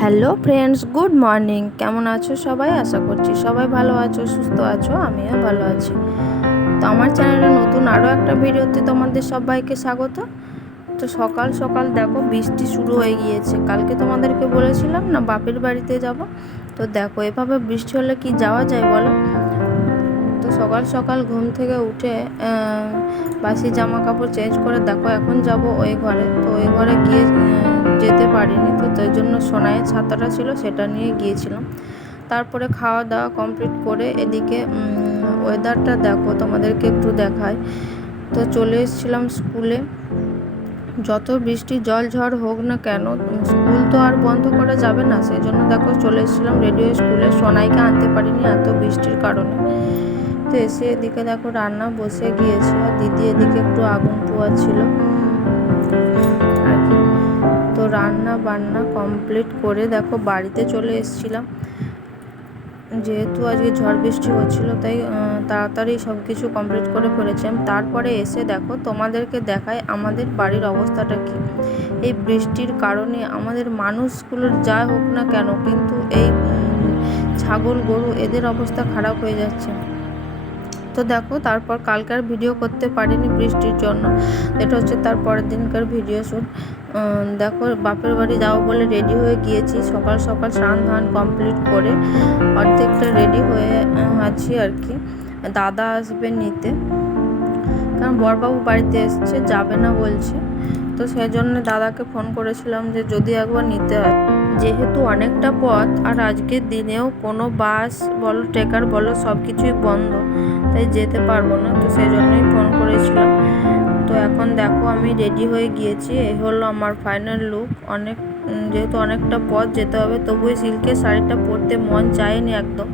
Hello friends, good morning. কেমন আছো সবাই? আশা করছি সবাই ভালো আছো, সুস্থ আছো। আমিও ভালো আছি। তো আমার চ্যানেলে নতুন আরও একটা ভিডিওতে তোমাদের সবাইকে স্বাগত। তো সকাল সকাল দেখো বৃষ্টি শুরু হয়ে গিয়েছে। কালকে তোমাদেরকে বলেছিলাম না বাপের বাড়িতে যাব। তো দেখো এভাবে বৃষ্টি হলে কি যাওয়া যায় বলো? তো সকাল সকাল ঘুম থেকে উঠে বাসি জামা কাপড় চেঞ্জ করে দেখো এখন যাব ওই ঘরে। তো ওই ঘরে গিয়ে যেতে পারিনি, তো তাই জন্য সোনাইয়ের ছাতাটা ছিল সেটা নিয়ে গিয়েছিলাম। তারপরে খাওয়া দাওয়া কমপ্লিট করে এদিকে ওয়েদারটা দেখো তোমাদেরকে একটু দেখায়। তো চলে এসেছিলাম স্কুলে। যত বৃষ্টি জল ঝড় হোক না কেন, স্কুল তো আর বন্ধ করা যাবে না, সেই জন্য দেখো চলে এসেছিলাম রেডিও স্কুলে। সোনাইকে আনতে পারিনি এত বৃষ্টির কারণে। তো এসে এদিকে দেখো রান্না বসে গিয়েছে, আর দিদি এদিকে একটু আগুন পোয়াচ্ছিল আর কি। তো রান্না বান্না কমপ্লিট করে দেখো বাড়িতে চলে এসেছিলাম। যেহেতু আজকে ঝড় বৃষ্টি হচ্ছিলো তাই তাড়াতাড়ি সব কিছু কমপ্লিট করে ফেলেছিলাম। তারপরে এসে দেখো তোমাদেরকে দেখায় আমাদের বাড়ির অবস্থাটা কি। এই বৃষ্টির কারণে আমাদের মানুষগুলোর যা হোক না কেন, কিন্তু এই ছাগল গরু এদের অবস্থা খারাপ হয়ে যাচ্ছে। তো দেখো তারপর কালকার ভিডিও করতে পারিনি বৃষ্টির জন্য। এটা হচ্ছে তার পরের দিনকার ভিডিও শ্যুট। দেখো বাপের বাড়ি যাবো বলে রেডি হয়ে গিয়েছি। সকাল সকাল স্নান ধান কমপ্লিট করে অর্ধেকটা রেডি হয়ে আছি আর কি। দাদা আসবে নিতে, কারণ বড়বাবু বাড়িতে এসছে, যাবে না বলছে। তো সেই জন্য দাদাকে ফোন করেছিলাম যে যদি একবার নিতে হয়, যেহেতু অনেকটা পথ আর আজকের দিনেও কোনো বাস বলো ট্রেকার বলো সব কিছুই বন্ধ, তাই যেতে পারবো না। তো সেই জন্যই ফোন করেছিলাম। তো এখন দেখো আমি রেডি হয়ে গিয়েছি, এই হলো আমার ফাইনাল লুক। যেহেতু অনেকটা পথ যেতে হবে, তবুই সিল্কের শাড়িটা পরতে মন চায়নি একদম।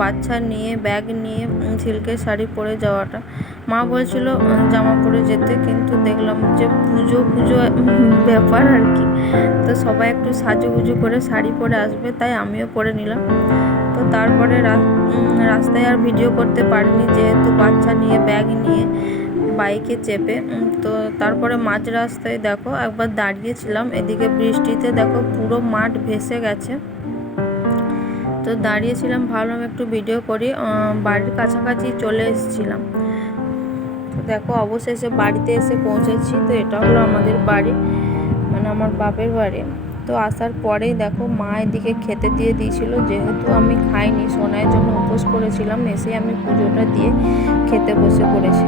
বাচ্চা নিয়ে ব্যাগ নিয়ে সিল্কের শাড়ি পরে যাওয়াটা, মা বলছিল জামা পরে যেতে, কিন্তু দেখলাম যে পুজো ব্যাপার আর কি। তো সবাই একটু সাজুগুজু করে শাড়ি পরে আসবে, তাই আমিও পরে নিলাম। তো তারপরে রাস্তায় আর ভিডিও করতে পারিনি, যেহেতু বাচ্চা নিয়ে ব্যাগ নিয়ে বাইকে চেপে। তো তারপরে মাঝ রাস্তায় দেখো একবার দাঁড়িয়েছিলাম, এদিকে বৃষ্টিতে দেখো পুরো মাঠ ভেসে গেছে। তো দাঁড়িয়েছিলাম, ভাবলাম একটু ভিডিও করি। বাড়ির কাছাকাছি চলে এসেছিলাম। তো দেখো অবশেষে বাড়িতে এসে পৌঁছেছি। তো এটা হলো আমাদের বাড়ি, মানে আমার বাপের বাড়ি। তো আসার পরেই দেখো মা এদিকে খেতে দিয়ে দিয়েছিল, যেহেতু আমি খাইনি, সোনাইয়ের জন্য উপোস করেছিলাম। এসে আমি পুজোটা দিয়ে খেতে বসে পড়েছি।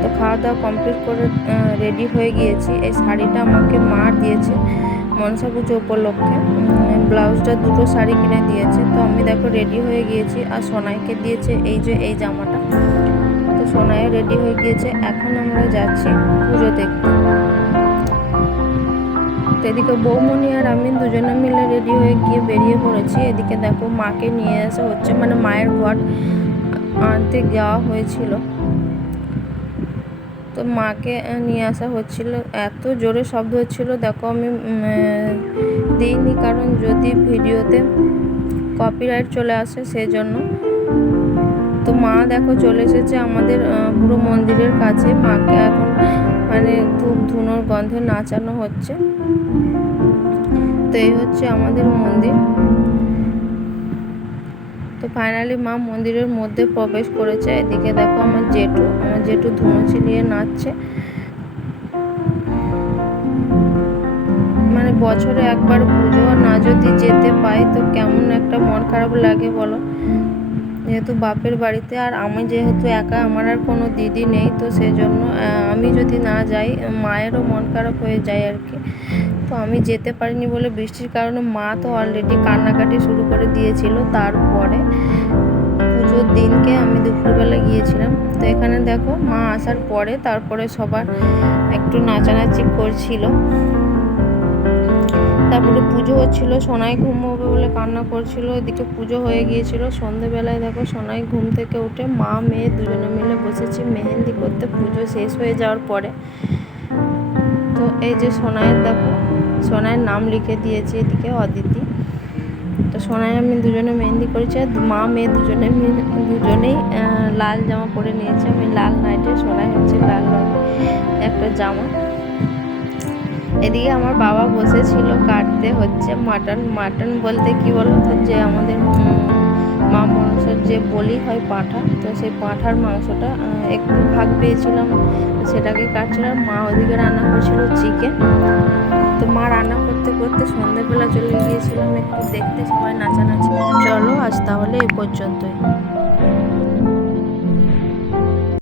তো খাওয়া দাওয়া কমপ্লিট করে রেডি হয়ে গিয়েছি। এই শাড়িটা আমাকে মা দিয়েছে মনসা পুজো উপলক্ষে। ব্লাউজটা দুটো শাড়ি কিনে দিয়েছে। তো আমি দেখো রেডি হয়ে গিয়েছি, আর সোনাইকে দিয়েছে এই যে এই জামাটা। তো সোনাইও রেডি হয়ে গিয়েছে, এখন আমরা যাচ্ছি পুজো দেখতে। তো এদিকে বৌমণি আর আমি দুজনে মিলে রেডি হয়ে গিয়ে বেরিয়ে পড়েছি। এদিকে দেখো মাকে নিয়ে আসা হচ্ছে, মানে মায়ের ঘট আনতে যাওয়া হয়েছিল, তো মাকে নিয়ে আসা হচ্ছিল। এত জোরে শব্দ হচ্ছিল, দেখো আমি দিইনি, কারণ যদি ভিডিওতে কপিরাইট চলে আসে সেই জন্য। তো মা দেখো চলে এসেছে আমাদের পুরো মন্দিরের কাছে। মাকে এখন মানে ধূপ ধুনোর গন্ধে নাচানো হচ্ছে। তো এই হচ্ছে আমাদের মন্দির। তো ফাইনালি মা মন্দিরের মধ্যে প্রবেশ করেছে। এদিকে দেখো আমার জেঠু ধুনো চিলিয়ে নাচছে। মানে বছরে একবার পুজো না যদি যেতে পাই তো কেমন একটা মন খারাপ লাগে বলো। যেহেতু বাপের বাড়িতে, আর আমি যেহেতু একা, আমার আর কোনো দিদি নেই, তো সেই জন্য আমি যদি না যাই মায়েরও মন খারাপ হয়ে যায় আর কি। তো আমি যেতে পারিনি বলে বৃষ্টির কারণে মা তো অলরেডি কান্নাকাটি শুরু করে দিয়েছিল। তারপরে পুজোর দিনকে আমি দুপুরবেলা গিয়েছিলাম। তো এখানে দেখো মা আসার পরে তারপরে সবার একটু নাচানাচি করছিল। তারপরে পুজো হচ্ছিল, সোনাই ঘুমোবে বলে কান্না করছিল। এদিকে পুজো হয়ে গিয়েছিল। সন্ধেবেলায় দেখো সোনাই ঘুম থেকে উঠে মা মেয়ে দুজনে মিলে বসেছি মেহেন্দি করতে, পুজো শেষ হয়ে যাওয়ার পরে। তো এই যে সোনাইয়ের দেখো, সোনাইয়ের নাম লিখে দিয়েছি এদিকে অদিতি। তো সোনাই আমি দুজনে মেহেন্দি করেছি, আর মা মেয়ে দুজনেই লাল জামা পরে নিয়েছে। আমি লাল নাইটে, সোনাই হচ্ছে লাল রঙ একটা জামা। এদিকে আমার বাবা বসেছিল কাটতে হচ্ছে মাটন। মাটন বলতে কি বলো তো, যে আমাদের মা মনসার যে বলি হয় পাঁঠা, তো সেই পাঁঠার মাংসটা একটু ভাগ পেয়েছিলাম, সেটাকে কাটছিলাম। মা ওদিকে রান্না করছিল চিকেন। তো মা রান্না করতে করতে সন্ধ্যেবেলা চলে গিয়েছিলাম একটু দেখতে, সবাই নাচানাচি। চলো আজ তাহলে এই পর্যন্তই।